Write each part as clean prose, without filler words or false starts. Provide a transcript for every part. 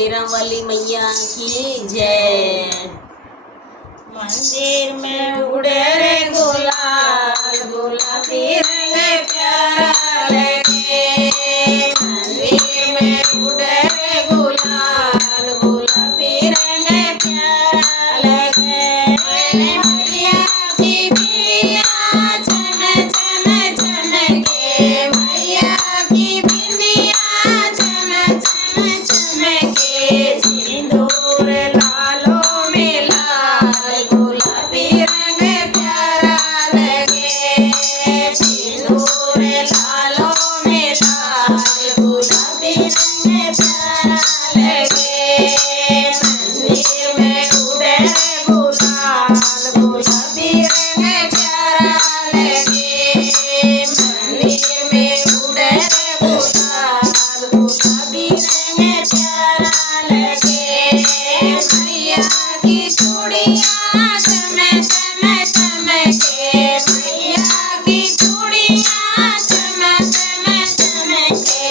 शेरावाली मैया की जय। मंदिर में उड़े रे गुलाल, गुलाबी रंग प्यारा लगे। मंदिर में उड़े रे गुलाल, गुलाबी रंग प्यारा लगे। मैया की बिंदिया चम चम चमके, मैया की बिंदिया चम चम चमके। सिंदूर लालों में लाल, गुलाबी रंग प्यारा लगे। सिंदूर लालों में लाल, गुलाबी रंग प्यारा लगे। मंदिर में उड़े गुलाल, गुलाबी रंग प्यारा लगे। मंदिर में उड़े गुलाल, गुलाबी रंग प्यारा लगे। मैया की चूड़ियाँ चम चम चमके, मैया की चूड़ियाँ चम चम चमके।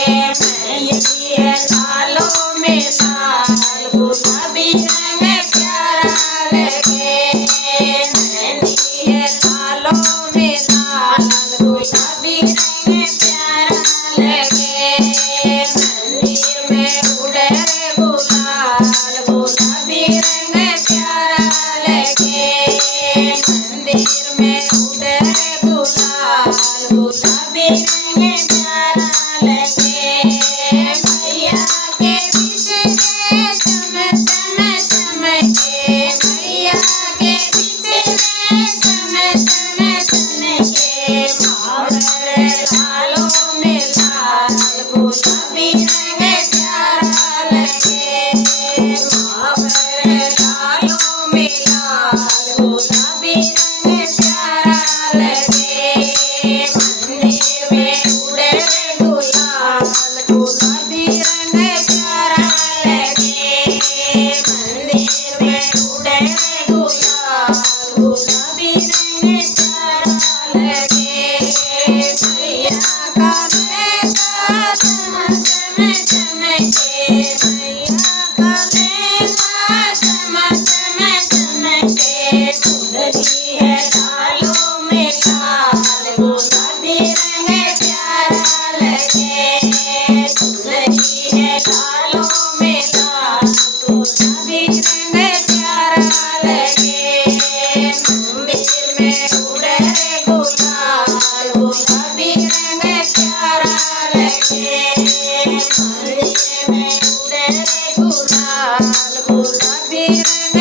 मैया लालों में लाल, गुलाबी रंग प्यारा लगे। मैया लालों में लाल, गुलाबी रंग प्यारा लगे। मंदिर में उड़े गुलाल, गुलाबी रंग प्यारा लगे। मंदिर में उड़े गुलाल, गुलाबी रंग प्यारा लगे। मैया के पीछे चम चम चमके, मैया के पीछे चम चम चमके। मावर लालों में लाल, गुलाबी रंग प्यारा लगे। मावर लालों में लाल, गुलाबी रंग प्यारा लगे। मंदिर में उड़े गुलाल, गुलाबी रंग प्यारा लगे। मंदिर में उड़े गुलाल, गुलाबी रंग प्यारा लगे। मैया का लहंगा चम चम चमके, मैया का लहंगा चम चम चमके। चुनरी है लालों में लाल, गुलाबी रंग प्यारा लगे। चुनरी है लालों में लाल, गुलाबी रंग प्यारा लगे। मंदिर में उड़े गुलाल, गुलाबी रंग प्यारा लगे। मंदिर में उड़े गुलाल, गुलाबी रंग